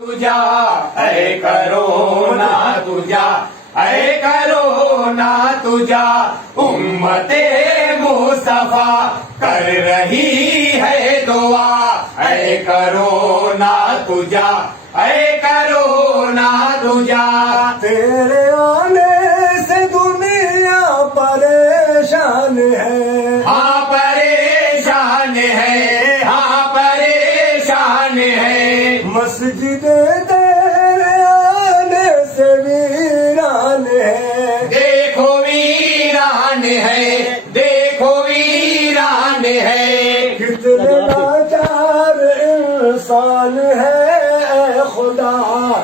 तुझा ऐ करोना तुझा ऐ करोना तुझा उम्मते मुस्तफा कर रही है दुआ ऐ करोना तुझा ऐ करोना तुझा। तेरे आने से दुनिया परेशान है, हाँ परेशान है, हाँ परेशान है। मस्जिद तेरे आने से वीरान है, देखो वीरान है, देखो वीरान है। कितने लाचार इंसान है ऐ खुदा।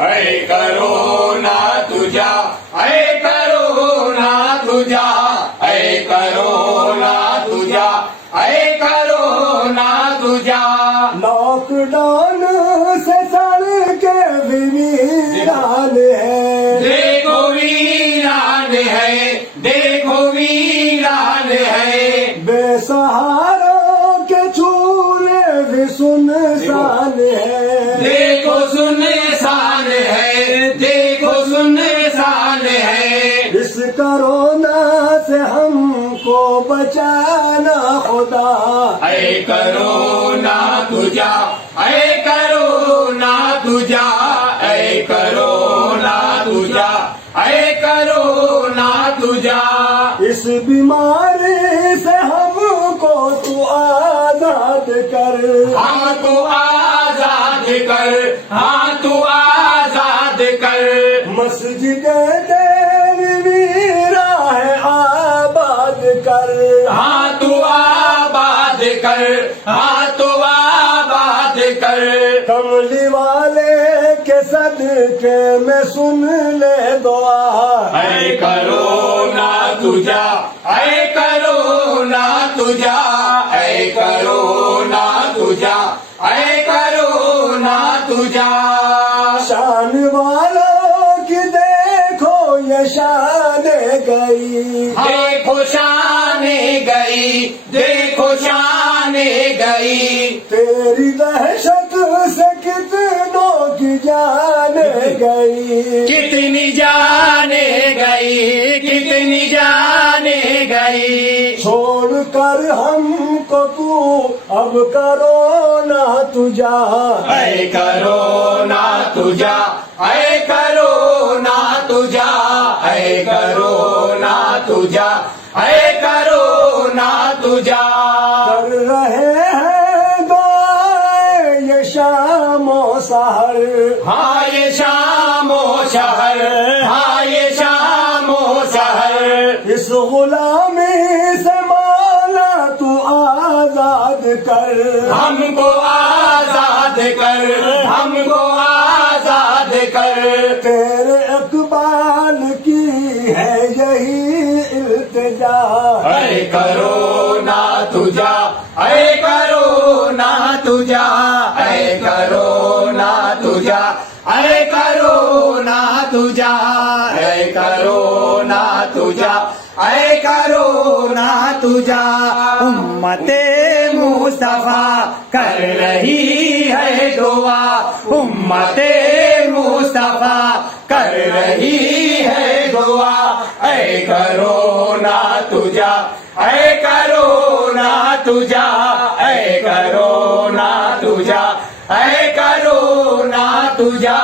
ऐ करोना तुझा ऐ करोना तुझा ऐ करोना तुझा ऐ करोना तुझा। लॉकडाउन से सड़कें भी वीरान है, देखो वीरान है, देखो वीरान है। बेसहारों के चूल्हे भी सुनसान है, देखो सुनसान है, देखो सुनसान है। इस कोरोना से हमको बचाना खुदा। ऐ करोना तुझा ऐ करोना तुझा ऐ करोना तुझा ऐ करोना तुझा। इस बीमारी से हमको तू आजाद कर, हाँ तू आजाद कर, हाँ तू आजाद कर। मस्जिद तेरी वीरा है आबाद कर, हाँ तू आबाद कर, हाँ तू आबाद कर। कमली वाले के सदके में सुन ले दुआ। ऐ करोना तुझा ऐ करोना तुझा ऐ करोना तुझा ऐ करोना तुझा। शान वालों की देखो ये शान गई, देखो शाने गई, देखो शाने गई। तेरी दहशत से कितनों की जान गई, कितनी जाने गई, कितनी जाने गई। छोड़ कर हमको तू अब करोना तुझा। ऐ करोना तुझा ऐ करोना तुझा ऐ करोना तुझा ऐ करोना तुझा। कर रहे हैं दुआएं ये शामो सहर, हाँ ये शामो शहर, हाँ ये शामो शहर। इस गुलामी से मौला तू आजाद कर, हमको आजाद कर, हमको आजाद कर। तेरे इकबाल की है यही इल्तिजा। ऐ करोना तुझा ऐ करोना तुझा ऐ करोना तुझा ऐ करोना तुझा ऐ करोना तुझा ऐ करोना तुझा। उम्मते मुस्तफा कर रही है दुआ, उम्मते मुस्तफा कर रही है दुआ। ऐ करोना तुझा ऐ करोना तुझा ऐ करोना तुझा ऐ करोना तुझा।